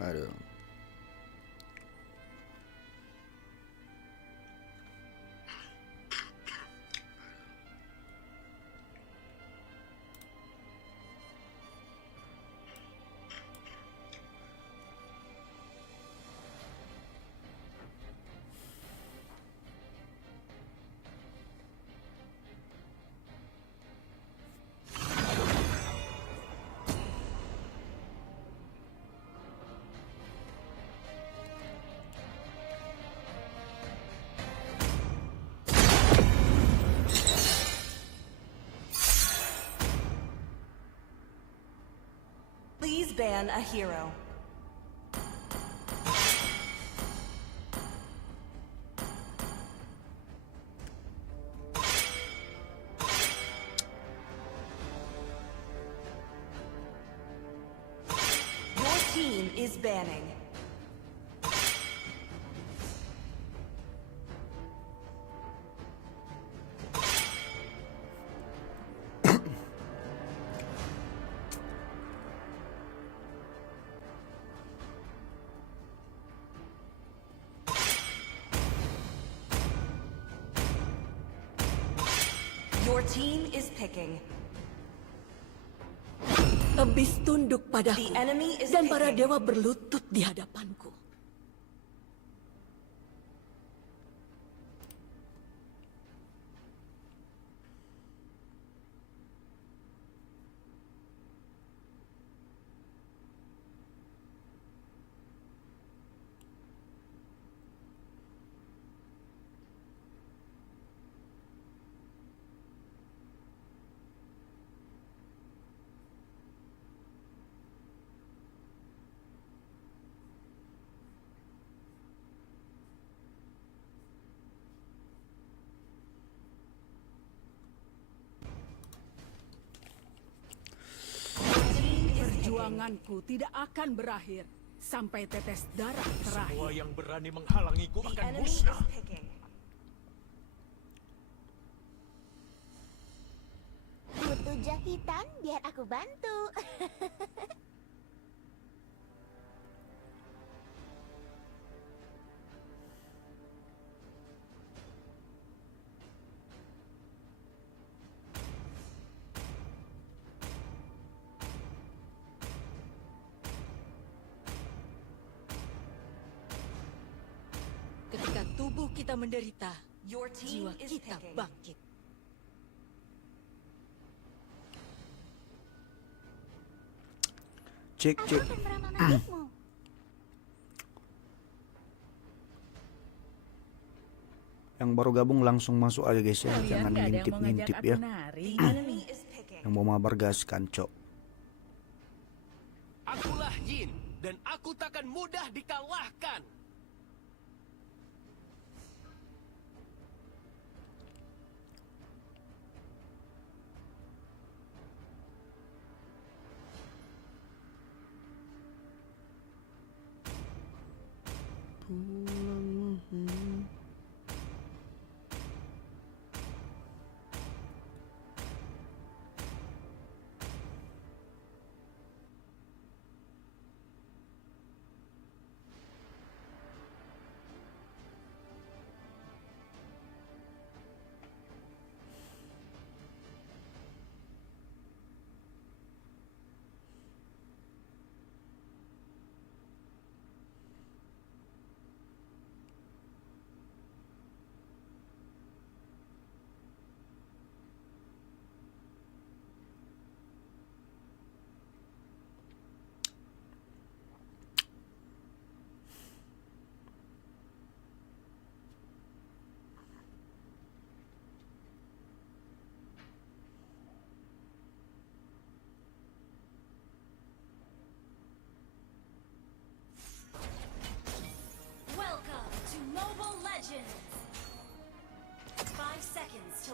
Aduh. Please ban a hero. Your team is banning. Your team is picking. Iblis tunduk padaku, The enemy is dan para picking. dewa berlutut di hadapanku. Perjuanganku tidak akan berakhir sampai tetes darah terakhir. Semua yang berani menghalangiku The akan enemy is musnah. picking. Butuh jahitan biar aku bantu. Ketika tubuh kita menderita, Your team jiwa is kita picking. bangkit. Cek. Aku akan meramal nasibmu. Yang baru gabung langsung masuk aja guys ya. Kalian Jangan nggak ada yang mau ngintip-ngintip ngajak ya. aku nari? The enemy is picking. Yang mau mabar gas kancok. Akulah Yin, dan aku takkan mudah dikalahkan.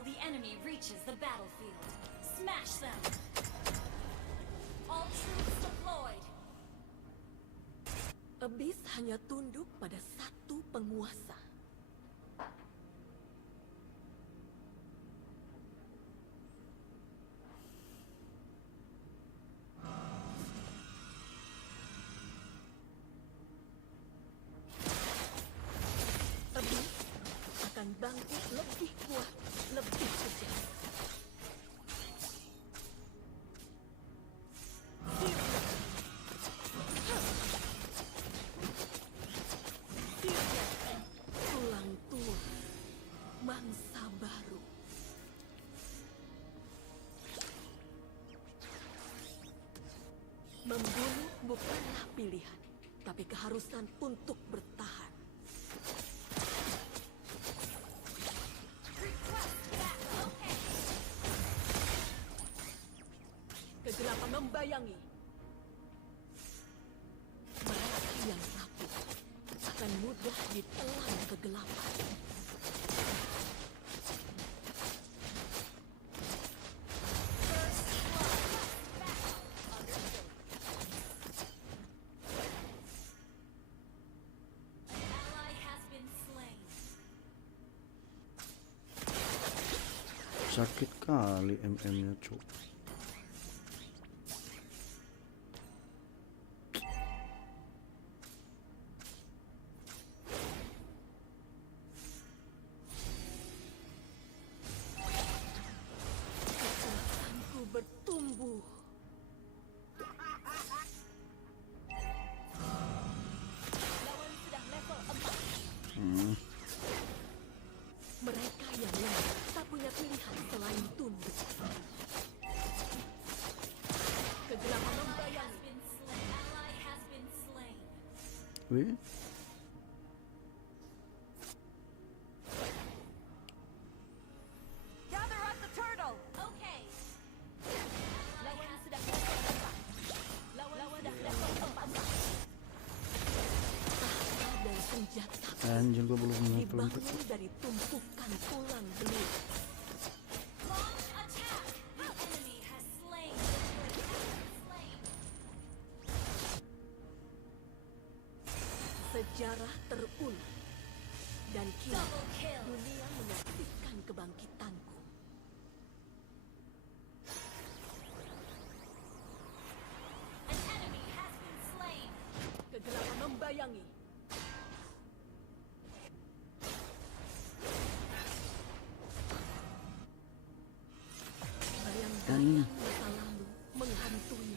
until the enemy reaches the battlefield. Smash them! All troops deployed. Abyss hanya tunduk pada satu penguasa. Abyss akan bangkit lebih kuat, lebih kejam. Tulang tua, mangsa baru. Membunuh bukanlah pilihan, tapi keharusan untuk bertahan. Kegelapan membayangi. Mereka yang rapuh akan mudah ditelan kegelapan. Ally has been slain. Sakit kali MM-nya, cuk. Kekuatanku bertumbuh. Lawan sudah level 4. Mereka yang lain tak punya pilihan selain tunduk. Kegelapan membayangi. Been slain. Ally has been slain. Wih, Gather at the turtle. Okay. Lawan sudah level 4. Lawan sudah level 4. Tahta dan senjata anjir gua belum dibangun level. dari tumpukan tulang belut. Launch attack. The enemy has slain the turret. Slain. Sejarah terulang. Dan kini Double kill. dunia menyaksikan kebangkitanku. An enemy has been slain. Kegelapan membayangi. Bayang-bayang masa lalu menghantui.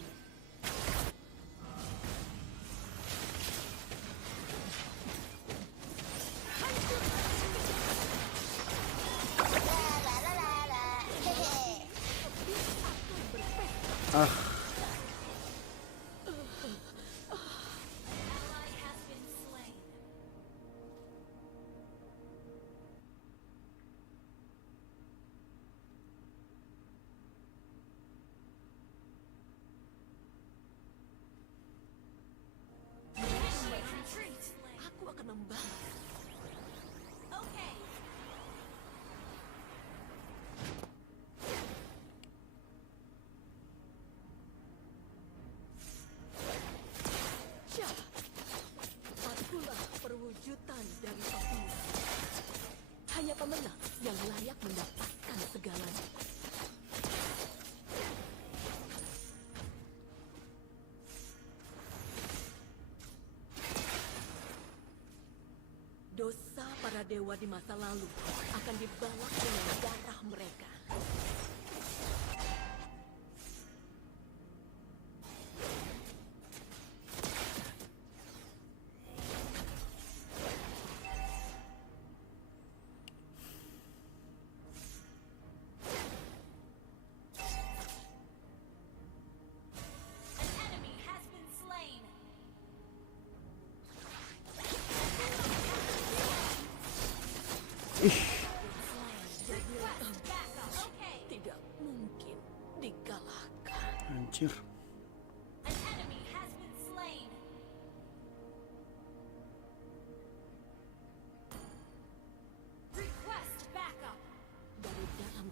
Ah, Ally has been slain. Initiate retreat. Aku akan membalas. Okay. Syah, akulah perwujudan dari Abyss. Hanya pemenang yang layak mendapatkan segalanya. Dosa para dewa di masa lalu akan dibalas dengan darah mereka. An enemy has been slain. ih, Okay. Tidak mungkin dikalahkan. anjir. An enemy has been slain. Request backup. Dari dalam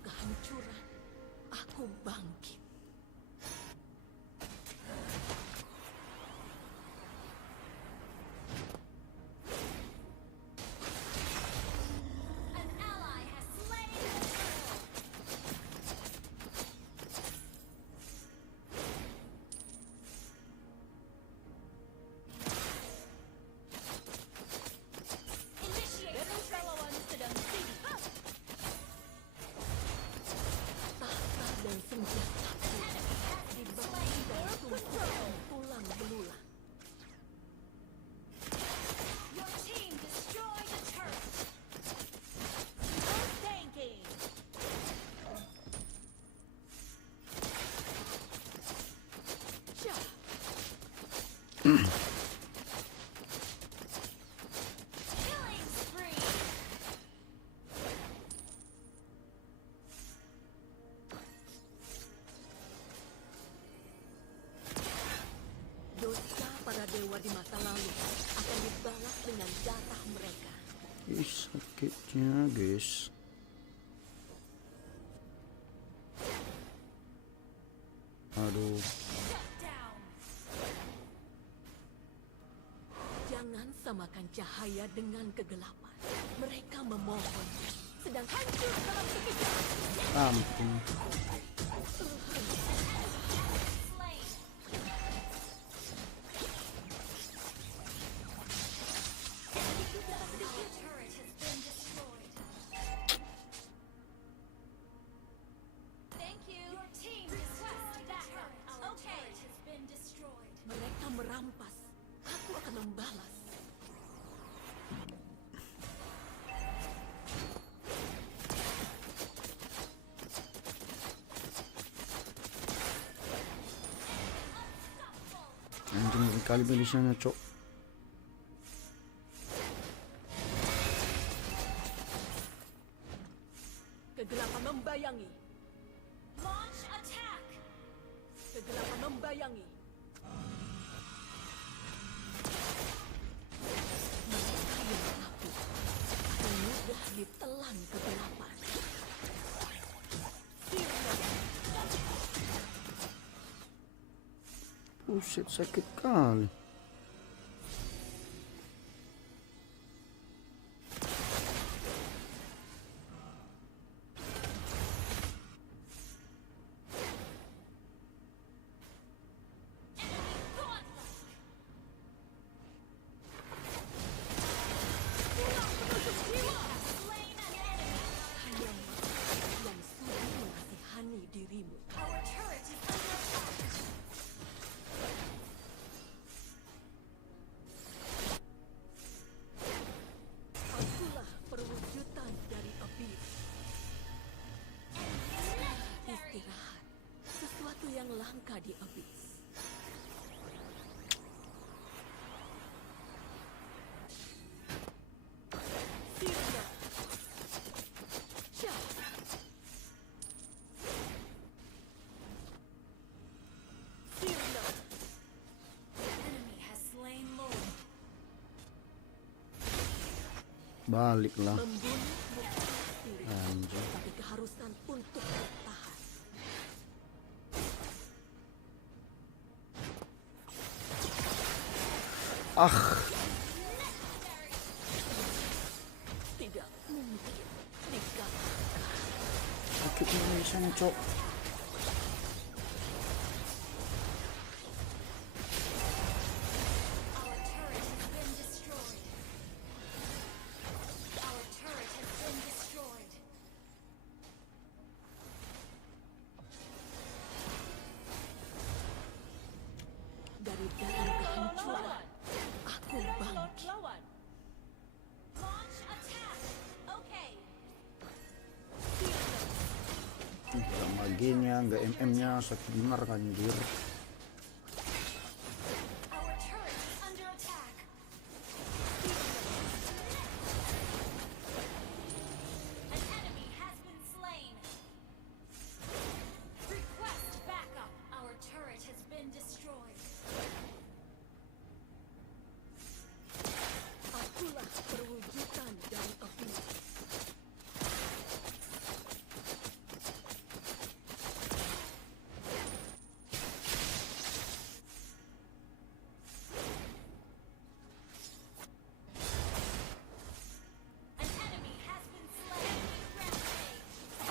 Killing spree. Dosa para dewa di masa lalu akan dibalas dengan darah mereka. Ih, sakitnya guys. Aduh. Shut down. Jangan samakan cahaya dengan kegelapan. Mereka memohon, sedang hancur dalam sekejap. Ampun. Slain. Our turret has been destroyed. Thank you. Your team request backup. Our turret has been destroyed. Mereka merampas, aku akan membalas. Anjing kali bilisnya cok. Kegelapan membayangi, Launch attack. kegelapan membayangi. Mereka yang rapuh akan mudah ditelan kegelapan. Buset, sakit kali. Hanya yang sudi mengasihani dirimu. Our turret is under attack. Akulah perwujudan dari abis. Istirahat, sesuatu yang langka di abis. Sirna. Syah. Sirna. Enemy has slain Lord. Baliklah. Membunuh bukan pilih, Anjing. tapi keharusan untuk bertahan. Ah, Tidak mungkin dikalahkan. sakitnya bilisnya cok. Our turret has been destroyed. Our turret has been destroyed. Dari dalam kehancuran, aku bangkit. Launch attack. Okay. Gak maginya, gak MM-nya, sakit bener kan anjir. Our turret is under attack. An enemy has been slain. Request backup. Our turret has been destroyed. Akulah perwujudan dari abis. An enemy has been slain.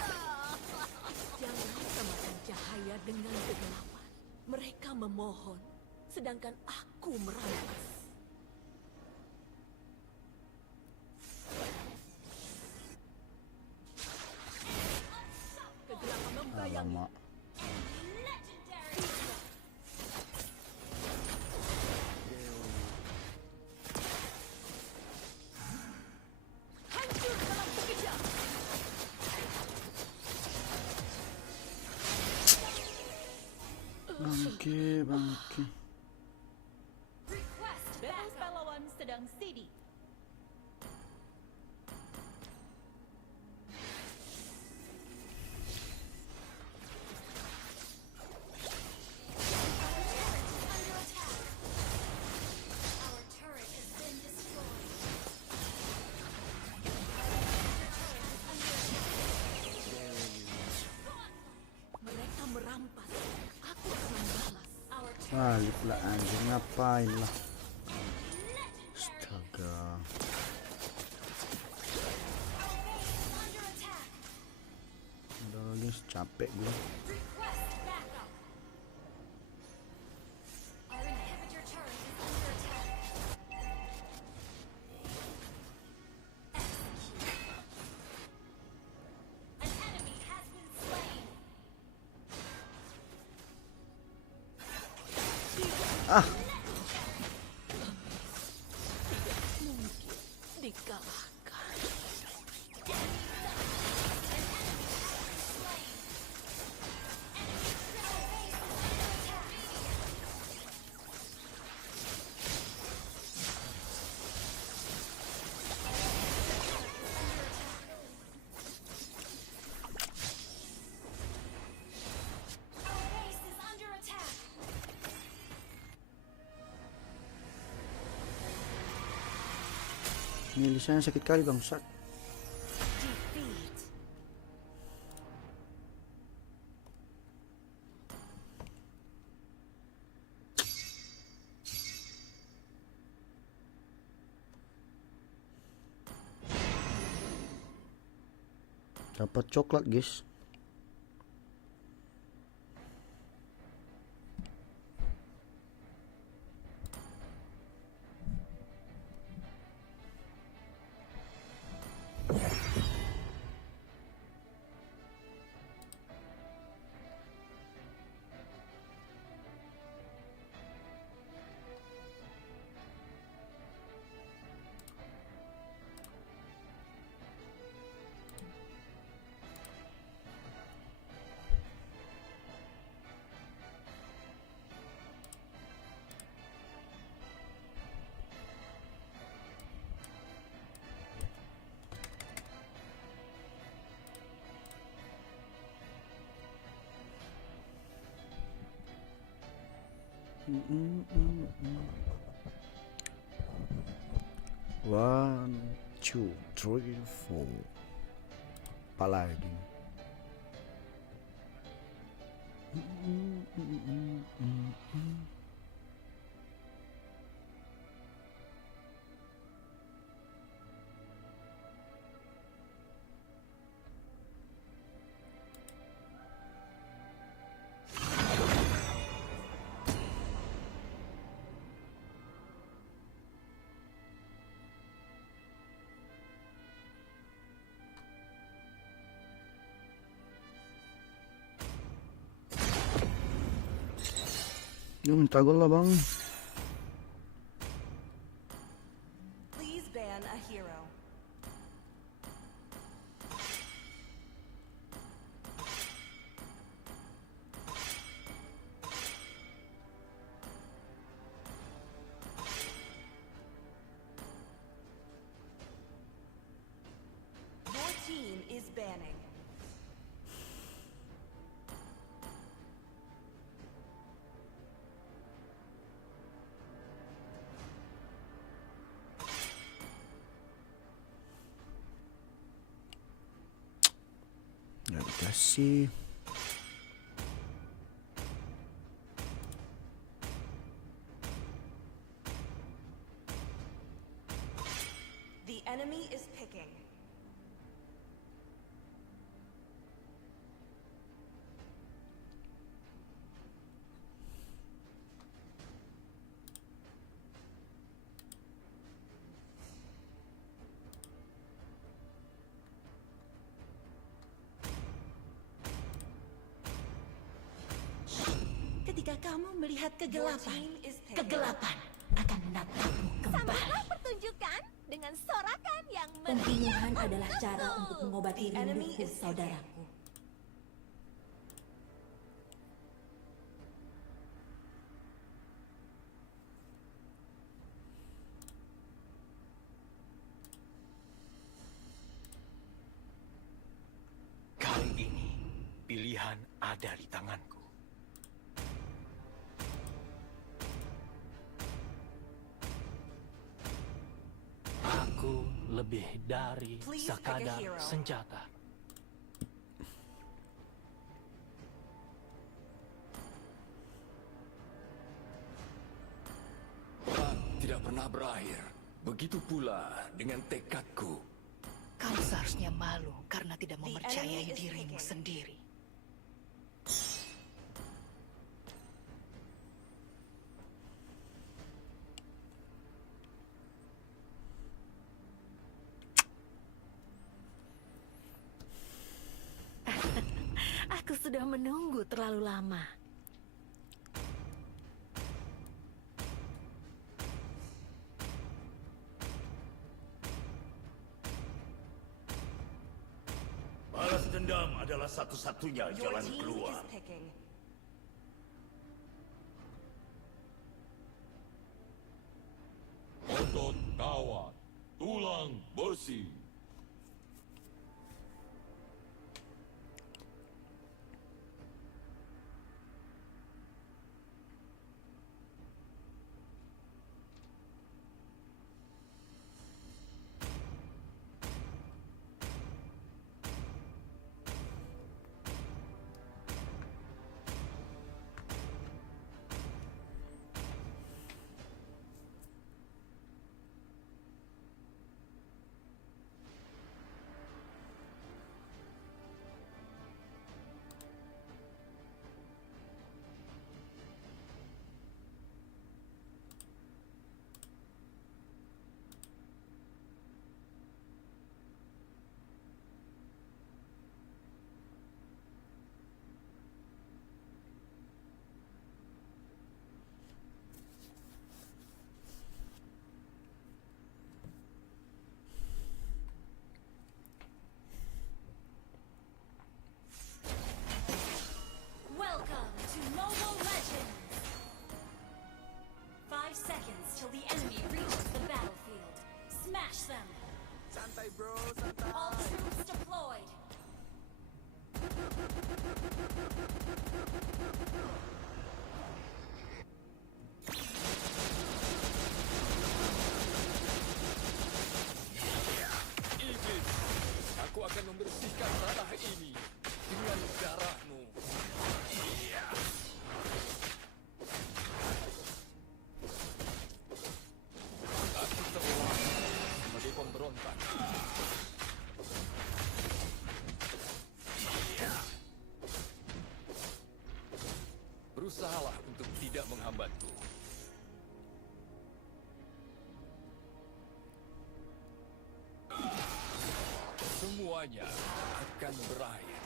Rampage. Jangan samakan cahaya dengan kegelapan. Mereka memohon, sedangkan aku merampas. Kegelapan membayangi. Alamak. Legendary. Hancur dalam sekejap. Bangke, bangke. Balik lah anjing, ngapain lah. Astaga. Under attack. Udah guys, capek gue. Request backup. Our inhibitor turret is under attack. Execute. An enemy has been slain. Ah, Dikalahkan. Our base is under attack. ini lisannya sakit kali bangsat. Defeat. Dapat coklat guys. One, two, three, four. Paladin. Dia minta gol lah bang. Please ban a hero. Your team is banning. Ya dikasih. The enemy is picking. Ketika kamu melihat Your kegelapan, team is picking. kegelapan akan menatapmu kembali. Sambutlah pertunjukan dengan sorakan yang Pembunuhan meriah adalah cara untukku. untuk mengobati The enemy rinduku, is saudaraku. Kali ini, pilihan ada di tanganku. Aku lebih dari Please pick a sekadar hero. senjata. pernah berakhir. Begitu pula dengan tekadku. Kau seharusnya malu karena tidak The mempercayai enemy is dirimu picking. sendiri. Aku sudah menunggu terlalu lama. Balas dendam adalah satu-satunya Your jalan team keluar. is picking. Otot kawat, tulang besi. Welcome to Mobile Legends! 5 seconds till the enemy reaches the battlefield. Smash them! Santai bro, santai. All troops deployed! Iblis, aku akan membersihkan tanah ini dengan darahmu. Aku terlahir sebagai pemberontak. Berusahalah untuk tidak menghambatku. Semuanya akan berakhir.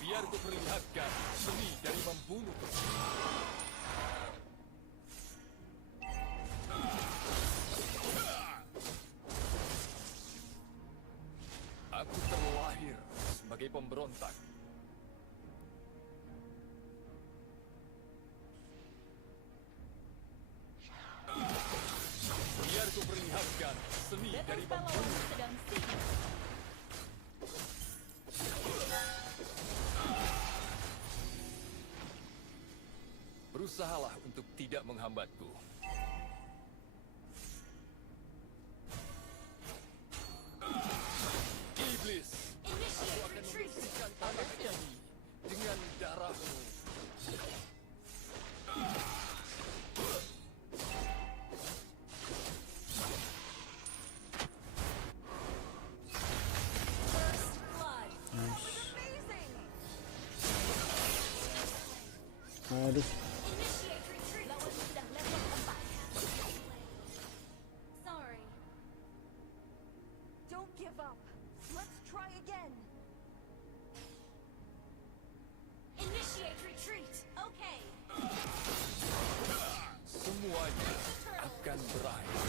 Biar ku perlihatkan seni dari membunuh. Aku terlahir sebagai pemberontak. Biar ku perlihatkan seni dari Benteng pahlawan membunuh. sedang sibuk. Berusahalah untuk tidak menghambatku. Iblis, aku akan membersihkan tanah ini dengan darahmu. First blood! Aduh, Initiate retreat! Lawan sedang level 4. Sorry. Don't give up. Let's try again. Initiate retreat! Okay. Semuanya akan berakhir.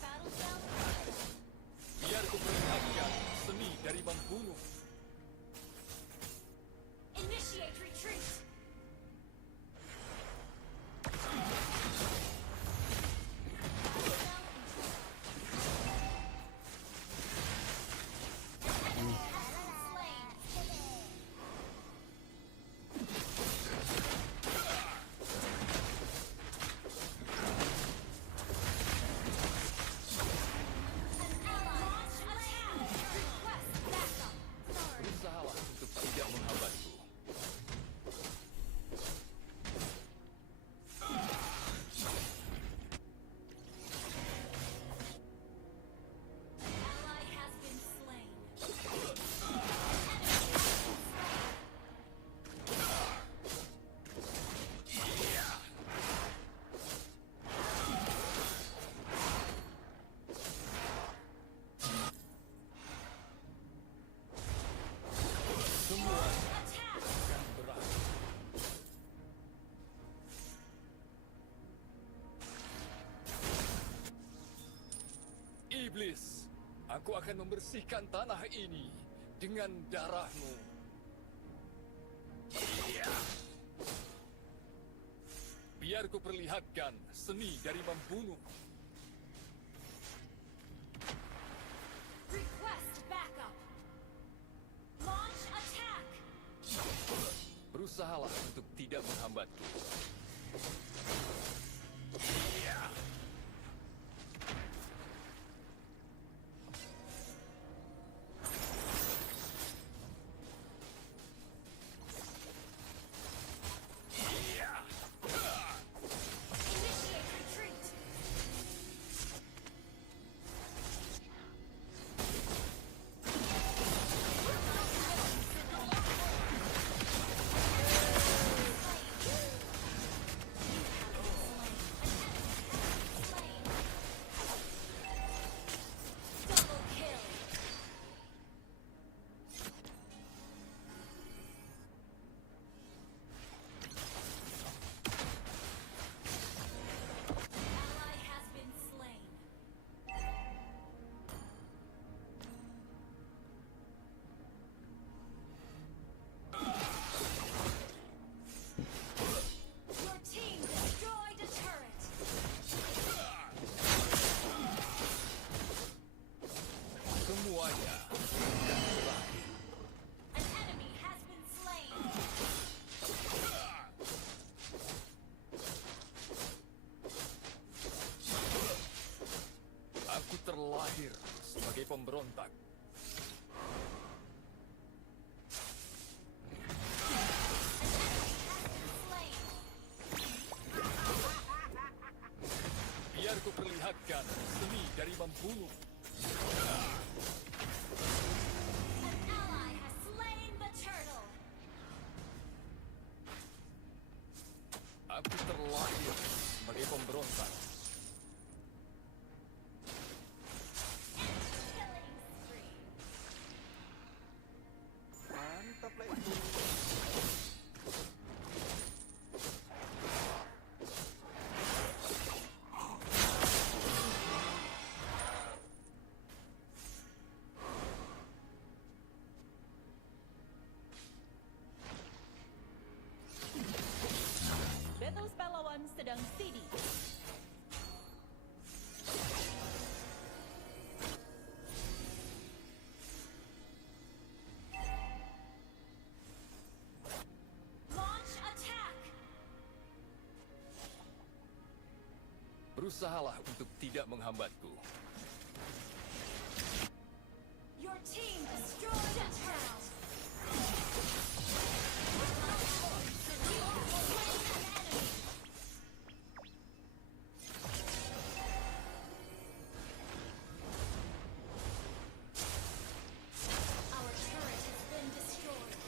Battlefield! Biar ku perlihatkan seni dari membunuh. Initiate retreat! Slain! Iblis, aku akan membersihkan tanah ini dengan darahmu. Biar ku perlihatkan seni dari membunuh. Request backup. Launch attack. Berusahalah untuk tidak menghambatku. Initiate retreat. Double kill. Ally has been slain. Your team destroyed a turret. Semuanya akan berakhir. An enemy has been slain. Aku terlahir sebagai pemberontak. Slain. Biar ku perlihatkan seni dari membunuh. An ally has slain the turtle. Aku terlahir sebagai pemberontak. Killing spree. Mantap lah itu. Battle spell lawan sedang CD. Launch attack. Berusahalah untuk tidak menghambatku. Your team destroyed a turret. You have slain an enemy. Our turret has been destroyed.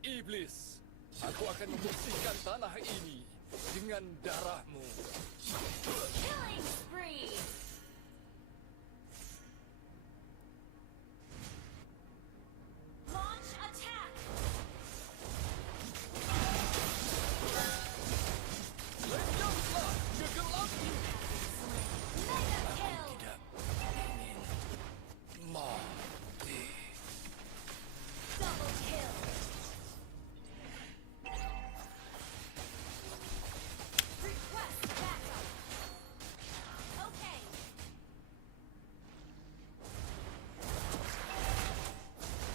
Iblis, aku akan membersihkan tanah ini dengan darahmu. Killing spree. Launch attack. Lenyaplah kegelapan. Mega kill. Tidak ingin mati. Double kill. Request backup. Okay.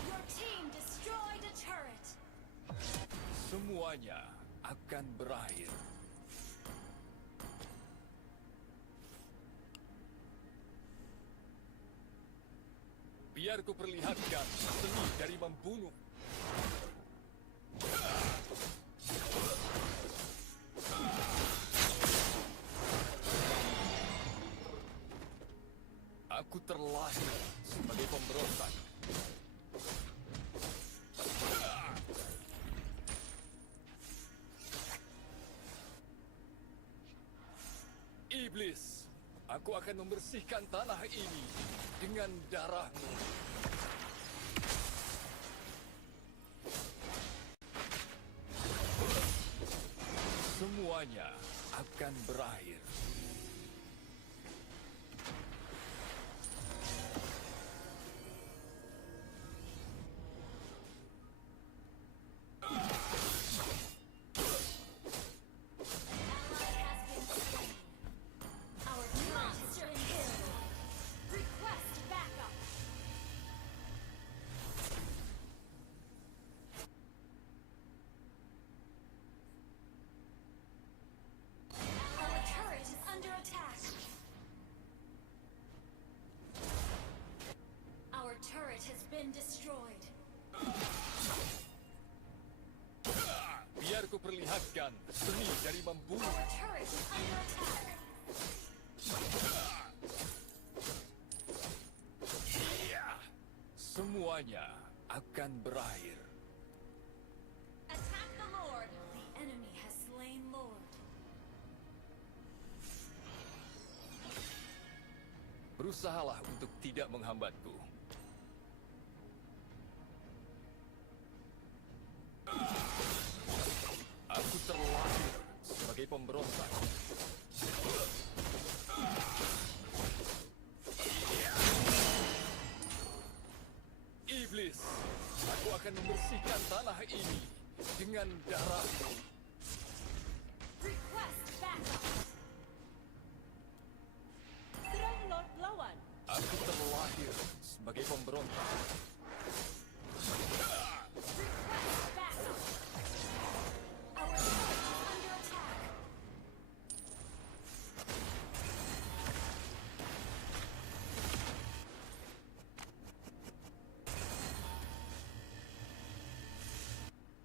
Your team destroyed a turret. Semuanya akan berakhir. Biar ku perlihatkan seni dari membunuh. Aku terlahir sebagai pemberontak. Iblis, aku akan membersihkan tanah ini dengan darahmu. Semuanya akan berakhir. Our monster killed. Request backup. Our turret is under attack. Our turret has been destroyed. Biar ku perlihatkan seni dari membunuh. Our turret is under attack. Semuanya akan berakhir. Attack the Lord. The enemy has slain Lord. Berusahalah untuk tidak menghambatku. Aku terlahir sebagai pemberontak. Iblis, aku akan membersihkan tanah ini dengan darahku. Request backup. Serang Lord lawan. Aku terlahir sebagai pemberontak. Request backup. Our turret is under attack.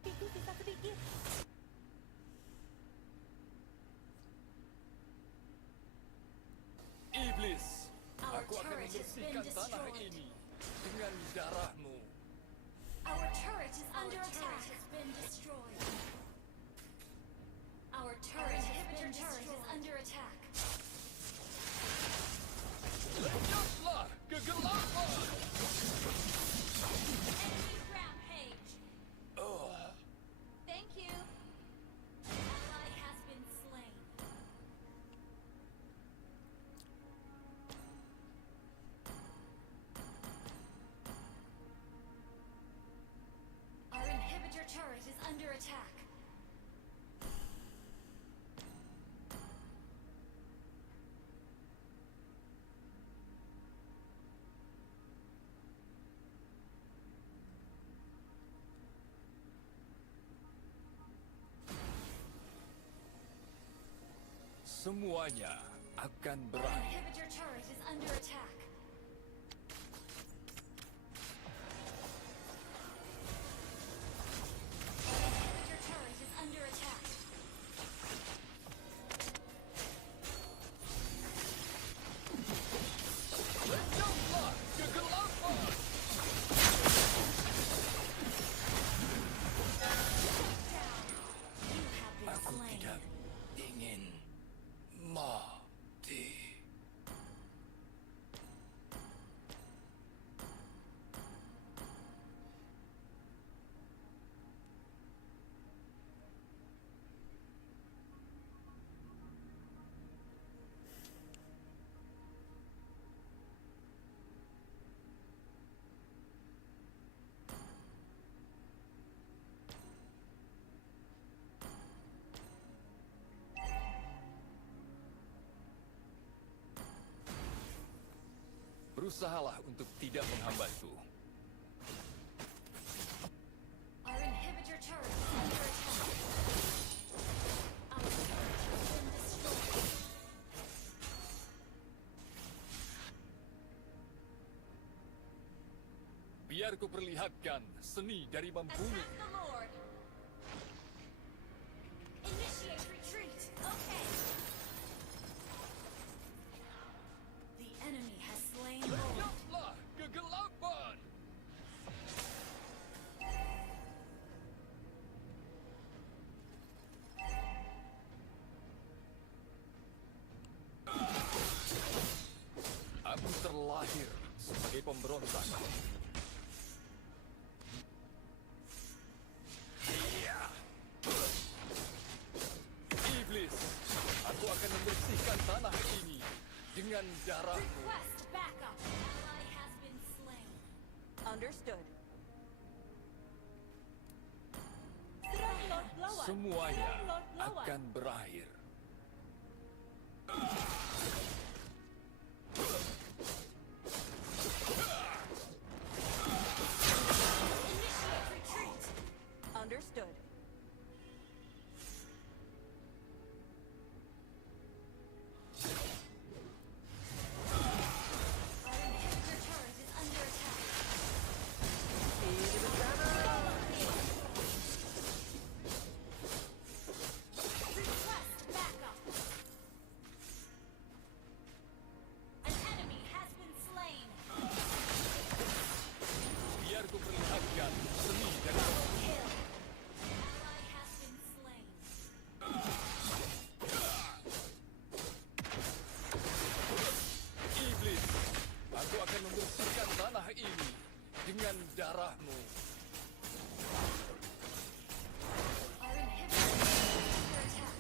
Itu sisa sedikit. Iblis, Our aku akan turret has been membersihkan tanah destroyed. ini dengan darahmu. Our turret is under attack. Has been destroyed. Our turret is under attack. Lenyaplah kegelapan! Enemy rampage. Thank you. Ally has been slain. Our inhibitor turret is under attack. Semuanya akan Our berakhir. inhibitor turret is under attack. Our inhibitor turret is under attack. Lenyaplah kegelapan! You have been Aku slain. tidak ingin mati. Berusahalah untuk tidak menghambatku. Our inhibitor turret is under attack. Our turret has been destroyed. Biar ku perlihatkan seni dari membunuh. Attack the Lord. Initiate retreat. Okay. The enemy has slain Lord. Lenyaplah kegelapan! Aku terlahir sebagai pemberontak. Iblis, Understood. Serang Lord lawan. Semuanya Serang Lord lawan. akan berakhir. Initiate retreat. Understood. Our inhibitor turret is under attack. Request backup. An enemy has been slain. Biar ku perlihatkan seni dari Kill. Ally has been slain. iblis. Aku akan membersihkan tanah ini dengan darahmu. Our inhibitor is under attack.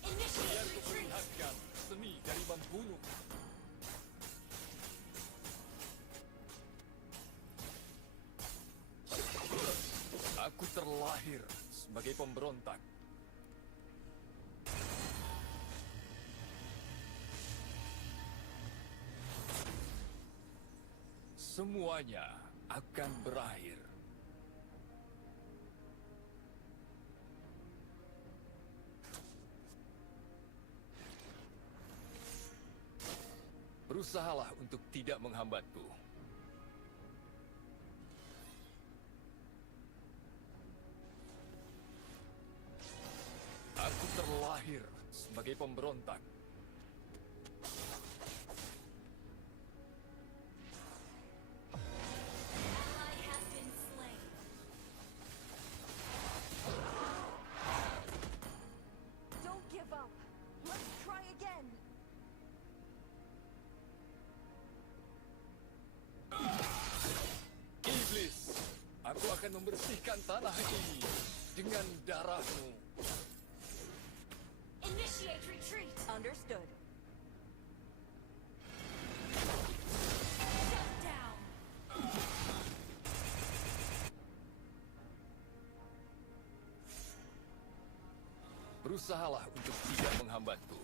Biar Initiate ku retreat. perlihatkan seni dari membunuh. Aku terlahir sebagai pemberontak. Semuanya akan berakhir. Berusahalah untuk tidak menghambatku. Aku terlahir sebagai pemberontak. Ally has been slain. Don't give up. Let's try again. Iblis, aku akan membersihkan tanah ini dengan darahmu. Initiate retreat. Understood. Shut down. Berusahalah untuk tidak menghambatku.